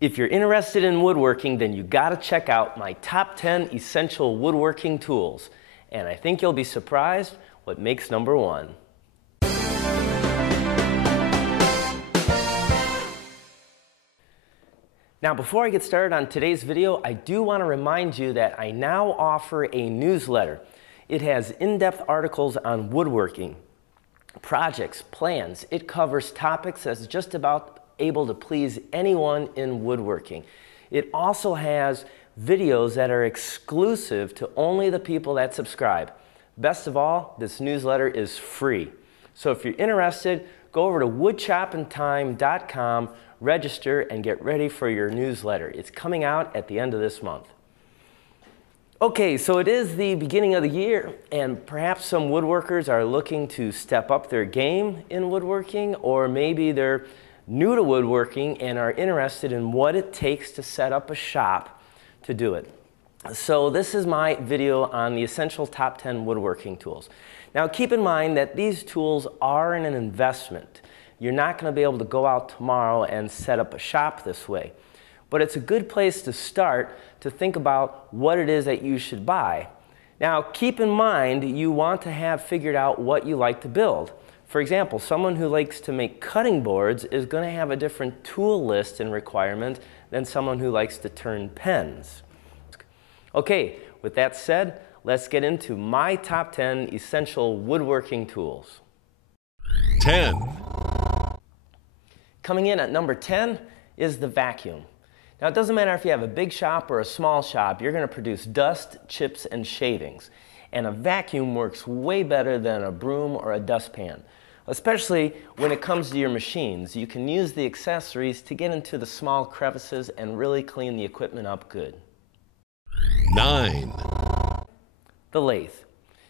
If you're interested in woodworking, then you gotta check out my top 10 essential woodworking tools. And I think you'll be surprised what makes number 1. Now, before I get started on today's video, I do want to remind you that I now offer a newsletter. It has in-depth articles on woodworking, projects, plans. It covers topics that's just about able to please anyone in woodworking. It also has videos that are exclusive to only the people that subscribe. Best of all, this newsletter is free. So if you're interested, go over to woodchoppingtime.com, register, and get ready for your newsletter. It's coming out at the end of this month. Okay, so it is the beginning of the year, and perhaps some woodworkers are looking to step up their game in woodworking, or maybe they're new to woodworking and are interested in what it takes to set up a shop to do it. So this is my video on the essential top 10 woodworking tools. Now keep in mind that these tools are an investment. You're not going to be able to go out tomorrow and set up a shop this way. But it's a good place to start to think about what it is that you should buy. Now keep in mind you want to have figured out what you like to build. For example, someone who likes to make cutting boards is going to have a different tool list and requirement than someone who likes to turn pens. Okay, with that said, let's get into my top 10 essential woodworking tools. 10. Coming in at number 10 is the vacuum. Now it doesn't matter if you have a big shop or a small shop, you're going to produce dust, chips, and shavings. And a vacuum works way better than a broom or a dustpan, especially when it comes to your machines. You can use the accessories to get into the small crevices and really clean the equipment up good. 9. The lathe.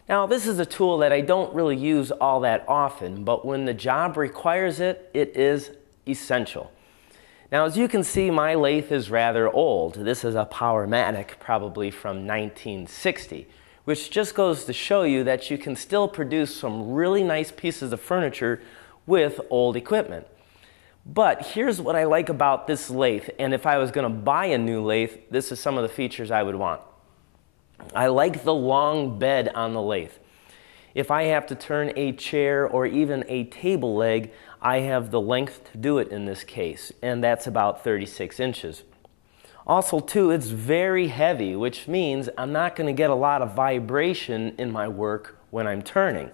Now this is a tool that I don't really use all that often, but when the job requires it, it is essential. Now as you can see, my lathe is rather old. This is a Powermatic, probably from 1960, which just goes to show you that you can still produce some really nice pieces of furniture with old equipment. But here's what I like about this lathe, and if I was going to buy a new lathe, this is some of the features I would want. I like the long bed on the lathe. If I have to turn a chair or even a table leg, I have the length to do it in this case, and that's about 36 inches. Also too, it's very heavy, which means I'm not going to get a lot of vibration in my work when I'm turning.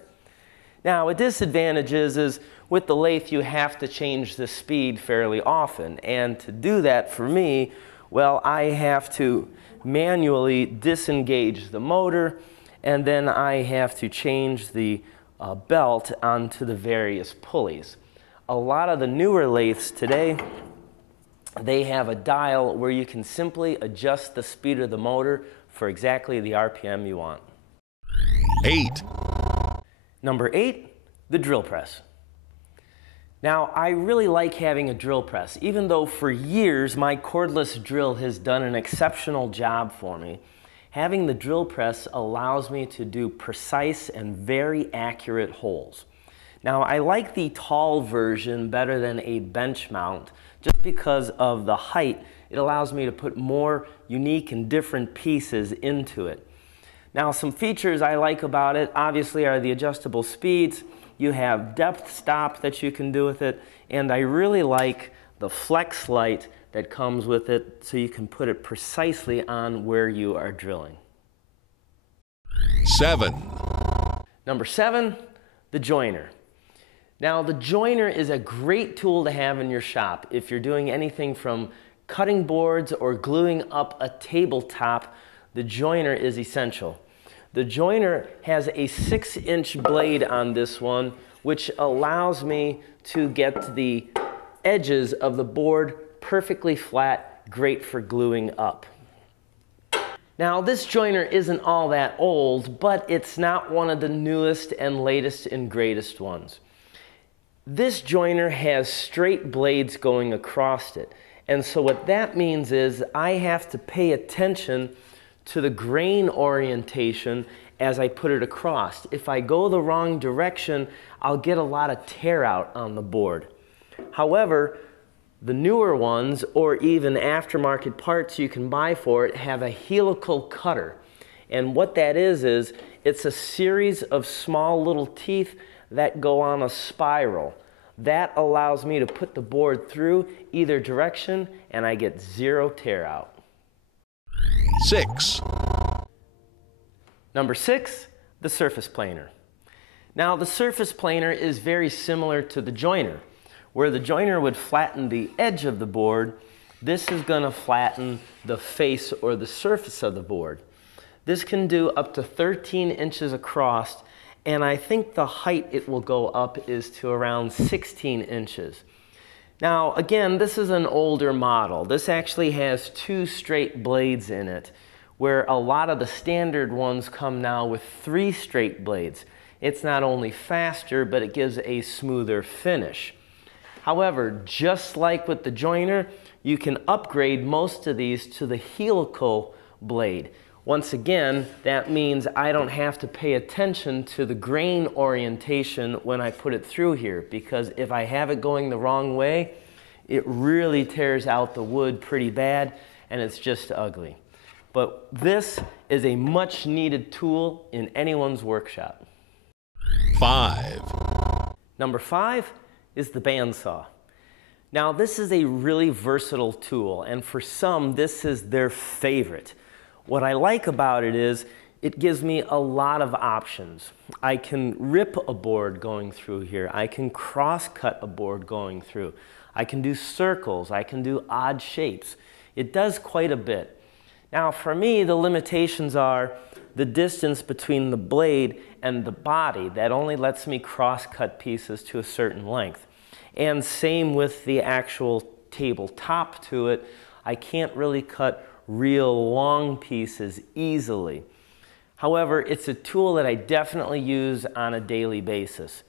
Now a disadvantage is with the lathe you have to change the speed fairly often, and to do that for me, well, I have to manually disengage the motor, and then I have to change the belt onto the various pulleys. A lot of the newer lathes today, they have a dial where you can simply adjust the speed of the motor for exactly the RPM you want. 8. Number 8, the drill press. Now, I really like having a drill press, even though for years my cordless drill has done an exceptional job for me. Having the drill press allows me to do precise and very accurate holes. Now, I like the tall version better than a bench mount, just because of the height. It allows me to put more unique and different pieces into it. Now, some features I like about it obviously are the adjustable speeds. You have depth stop that you can do with it, and I really like the flex light that comes with it so you can put it precisely on where you are drilling. 7. Number 7, the joiner. Now the joiner is a great tool to have in your shop if you're doing anything from cutting boards or gluing up a tabletop. The joiner is essential. The joiner has a 6-inch blade on this one, which allows me to get the edges of the board perfectly flat, great for gluing up. Now this joiner isn't all that old, but it's not one of the newest and latest and greatest ones. This joiner has straight blades going across it, and so what that means is I have to pay attention to the grain orientation as I put it across. If I go the wrong direction, I'll get a lot of tear out on the board. However, The newer ones, or even aftermarket parts you can buy for it, have a helical cutter. And what that is it's a series of small little teeth that go on a spiral. That allows me to put the board through either direction and I get zero tear out. 6, Number 6, the surface planer. Now the surface planer is very similar to the joiner. Where the joiner would flatten the edge of the board, this is going to flatten the face or the surface of the board. This can do up to 13 inches across, and I think the height it will go up is to around 16 inches. Now again, this is an older model. This actually has 2 straight blades in it, where a lot of the standard ones come now with 3 straight blades. It's not only faster, but it gives a smoother finish. However, just like with the joiner, you can upgrade most of these to the helical blade. Once again, that means I don't have to pay attention to the grain orientation when I put it through here, because if I have it going the wrong way, it really tears out the wood pretty bad and it's just ugly. But this is a much needed tool in anyone's workshop. 5, Number 5 is the bandsaw. Now this is a really versatile tool, and for some this is their favorite. What I like about it is it gives me a lot of options. I can rip a board going through here. I can cross-cut a board going through. I can do circles. I can do odd shapes. It does quite a bit. Now for me, the limitations are the distance between the blade and the body. That only lets me cross-cut pieces to a certain length. And same with the actual tabletop to it. I can't really cut real long pieces easily. However, it's a tool that I definitely use on a daily basis.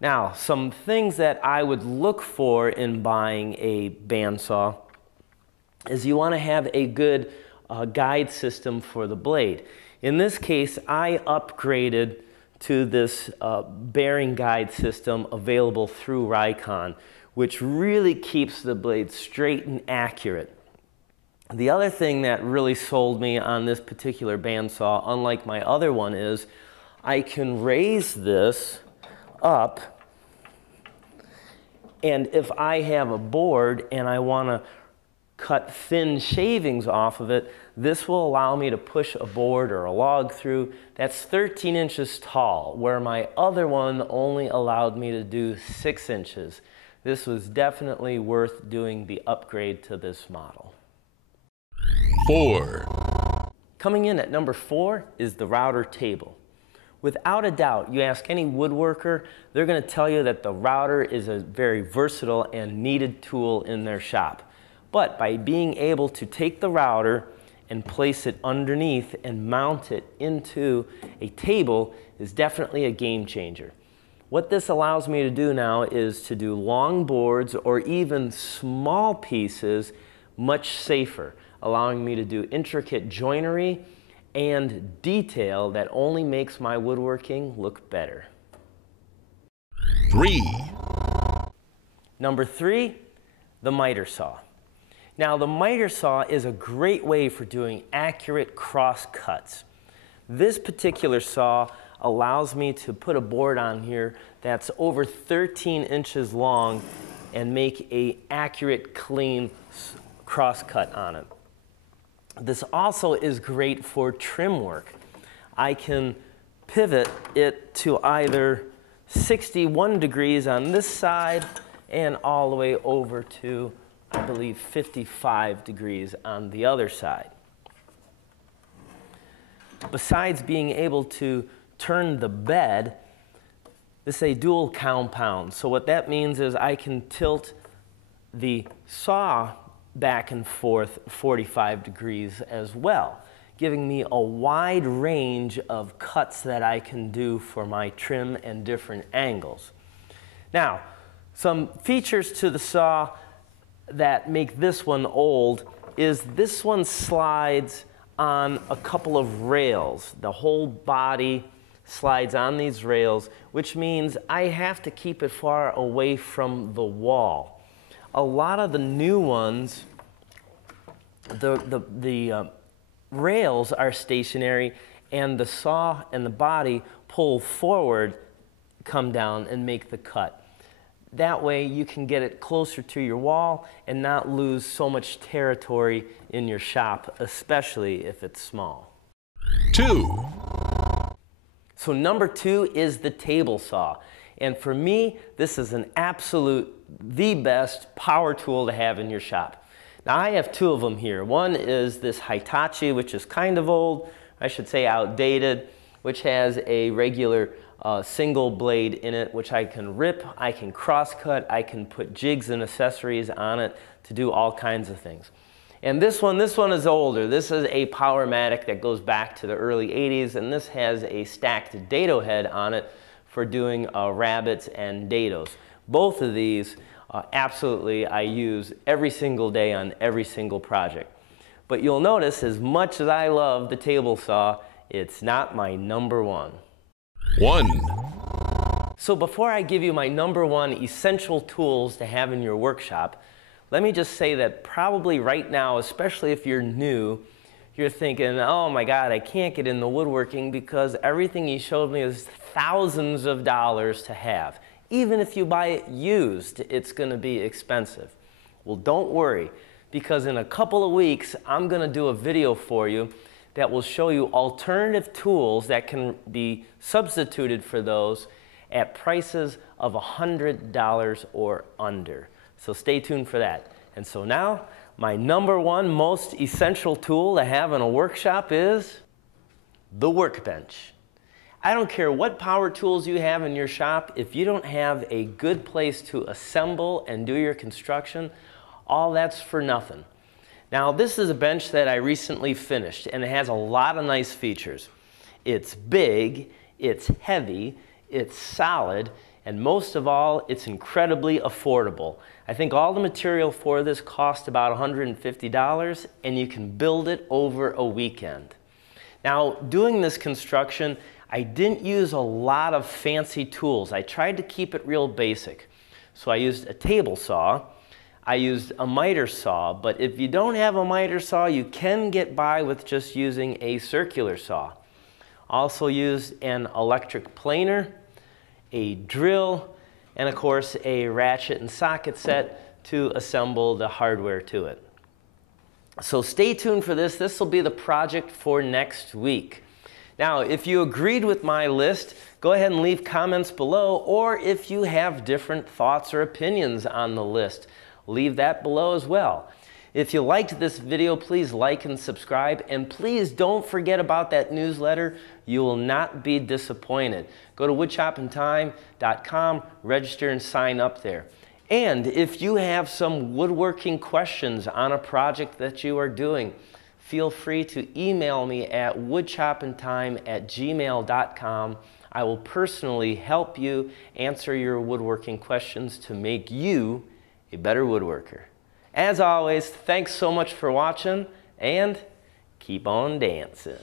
Now, some things that I would look for in buying a bandsaw is you want to have a good guide system for the blade. In this case, I upgraded to this bearing guide system available through Rikon, which really keeps the blade straight and accurate. The other thing that really sold me on this particular bandsaw, unlike my other one, is I can raise this up, and if I have a board and I want to cut thin shavings off of it, this will allow me to push a board or a log through that's 13 inches tall, where my other one only allowed me to do 6 inches. This was definitely worth doing the upgrade to this model. 4, Coming in at number 4 is the router table. Without a doubt, you ask any woodworker, they're going to tell you that the router is a very versatile and needed tool in their shop. But by being able to take the router and place it underneath and mount it into a table is definitely a game changer. What this allows me to do now is to do long boards or even small pieces much safer, allowing me to do intricate joinery and detail that only makes my woodworking look better. 3, Number 3, the miter saw. Now the miter saw is a great way for doing accurate cross cuts. This particular saw allows me to put a board on here that's over 13 inches long and make an accurate, clean cross cut on it. This also is great for trim work. I can pivot it to either 61 degrees on this side and all the way over to, I believe, 55 degrees on the other side. Besides being able to turn the bed, this is a dual compound. So what that means is I can tilt the saw back and forth 45 degrees as well, giving me a wide range of cuts that I can do for my trim and different angles. Now, some features to the saw that make this one old is this one slides on a couple of rails. The whole body slides on these rails, which means I have to keep it far away from the wall. a lot of the new ones, the rails are stationary, and the saw and the body pull forward, come down, and make the cut. That way you can get it closer to your wall and not lose so much territory in your shop, especially if it's small. 2. So number 2 is the table saw. And for me, this is an absolute, the best power tool to have in your shop. Now I have 2 of them here. One is this Hitachi, which is kind of old, I should say outdated, which has a regular single blade in it, which I can rip, I can cross cut, I can put jigs and accessories on it to do all kinds of things. And this one is older. This is a Powermatic that goes back to the early 80s, and this has a stacked dado head on it for doing rabbets and dados. Both of these absolutely I use every single day on every single project. But you'll notice, as much as I love the table saw, it's not my number 1. 1. So before I give you my number 1 essential tools to have in your workshop, let me just say that probably right now, especially if you're new, you're thinking, oh my God, I can't get into woodworking because everything you showed me is thousands of dollars to have. Even if you buy it used, it's going to be expensive. Well, don't worry, because in a couple of weeks, I'm going to do a video for you that will show you alternative tools that can be substituted for those at prices of $100 or under. So stay tuned for that. And so now, my number 1 most essential tool to have in a workshop is the Workbench. I don't care what power tools you have in your shop, if you don't have a good place to assemble and do your construction, all that's for nothing. Now, this is a bench that I recently finished, and it has a lot of nice features. It's big, it's heavy, it's solid, and most of all, it's incredibly affordable. I think all the material for this cost about $150, and you can build it over a weekend. Now, doing this construction, I didn't use a lot of fancy tools. I tried to keep it real basic. So I used a table saw, I used a miter saw, but if you don't have a miter saw, you can get by with just using a circular saw. Also used an electric planer, a drill, and of course a ratchet and socket set to assemble the hardware to it. So stay tuned for this. This will be the project for next week. Now, if you agreed with my list, go ahead and leave comments below, or if you have different thoughts or opinions on the list, leave that below as well. If you liked this video, please like and subscribe, and please don't forget about that newsletter. You will not be disappointed. Go to woodchoppingtime.com, register and sign up there. And if you have some woodworking questions on a project that you are doing, feel free to email me at woodchoppingtime@gmail.com. I will personally help you answer your woodworking questions to make you a better woodworker. As always, thanks so much for watching, and keep on dancing.